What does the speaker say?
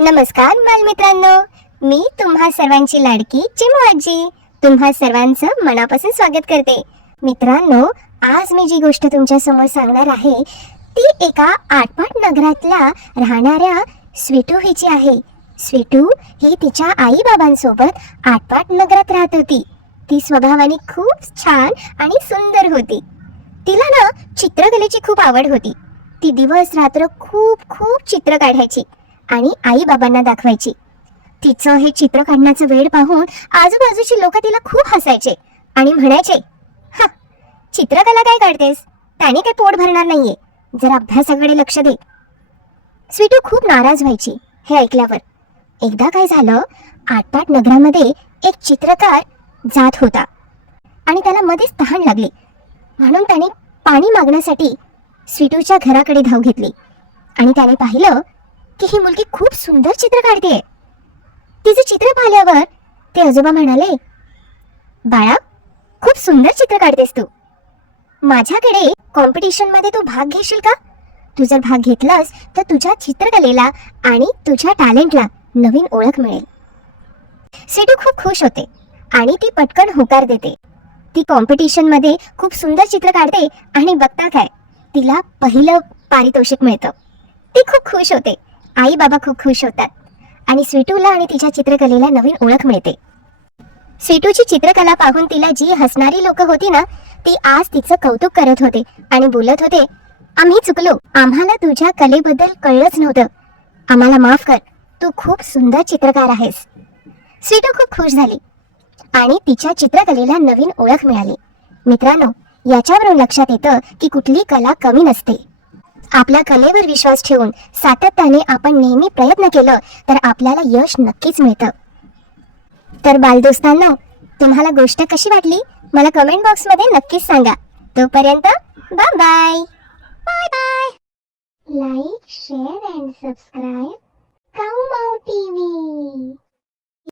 नमस्कार बालमित्रांनो, मी तुम्हा सर्वांची लाडकी चिमू आजी तुम्हा सर्वांचं मनापासून स्वागत करते। मित्रांनो, आज मी जी गोष्ट तुमच्या समोर सांगणार आहे ती एका आटपाट नगरातल्या राहणाऱ्या स्वीटू हिची आहे। स्वीटू ही तिच्या आई बाबांसोबत आटपाट नगरात राहत होती। ती स्वभावाने खूप छान आणि सुंदर होती। तिला ना चित्रकलेची खूप आवड होती। ती दिवस रात्र खूप खूप चित्र काढायची आणि आई बाबांना दाखवायची। तिचं हे चित्र काढण्याचं वेळ पाहून आजूबाजूची लोक तिला खूप हसायचे आणि म्हणायचे, हा, चित्रकला काय काढतेस, त्याने काही पोट भरणार नाहीये, जरा अभ्यासाकडे लक्ष दे। स्वीटू खूप नाराज व्हायची हे ऐकल्यावर। एकदा काय झालं, आटपाट नगरामध्ये एक चित्रकार जात होता आणि त्याला मध्येच तहान लागली, म्हणून त्याने पाणी मागण्यासाठी स्वीटूच्या घराकडे धाव घेतली आणि त्याने पाहिलं की ही मुलगी खूप सुंदर चित्र काढते। तिचे चित्र पाहिल्यावर ते आजोबा म्हणाले, बाळा, खूप सुंदर चित्र काढतेस तू, माझ्याकडे कॉम्पिटिशन मध्ये तू भाग घेशील का? तू जर भाग घेतलास तर तुझ्या चित्रकलेला आणि तुझ्या टॅलेंटला नवीन ओळख मिळेल। स्वीटू खूप खुश होते आणि ती पटकन होकार देते। ती कॉम्पिटिशन मध्ये खूप सुंदर चित्र काढते आणि बघता काय, तिला पहिलं पारितोषिक मिळतं। ती खूप खुश होते, आई बाबा खूप खुश होतात आणि स्वीटूला आणि तिच्या चित्रकलेला नवीन ओळख मिळते। स्वीटूची चित्रकला पाहून तिला जी हसणारी लोक होती ना, ती आज तिचं कौतुक करत होते आणि बोलत होते, आम्ही चुकलो, आम्हाला तुझ्या कलेबद्दल कळलंच नव्हतं, आम्हाला माफ कर, तू खूप सुंदर चित्रकार आहेस। स्वीटू खूप खुश झाली आणि तिच्या चित्रकलेला नवीन ओळख मिळाली। मित्रांनो, याच्यावरून लक्षात येतं की कुठली कला कमी नसते। आपल्या कलेवर विश्वास ठेवून सातत्याने आपण नेहमी प्रयत्न केलं तर आपल्याला यश नक्कीच मिळतं। तर बालदोस्तांनो, तुम्हाला गोष्ट कशी वाटली मला कमेंट बॉक्स मध्ये नक्कीच सांगा। तोपर्यंत bye bye bye bye. Like, share and subscribe काऊ माऊ टीव्ही।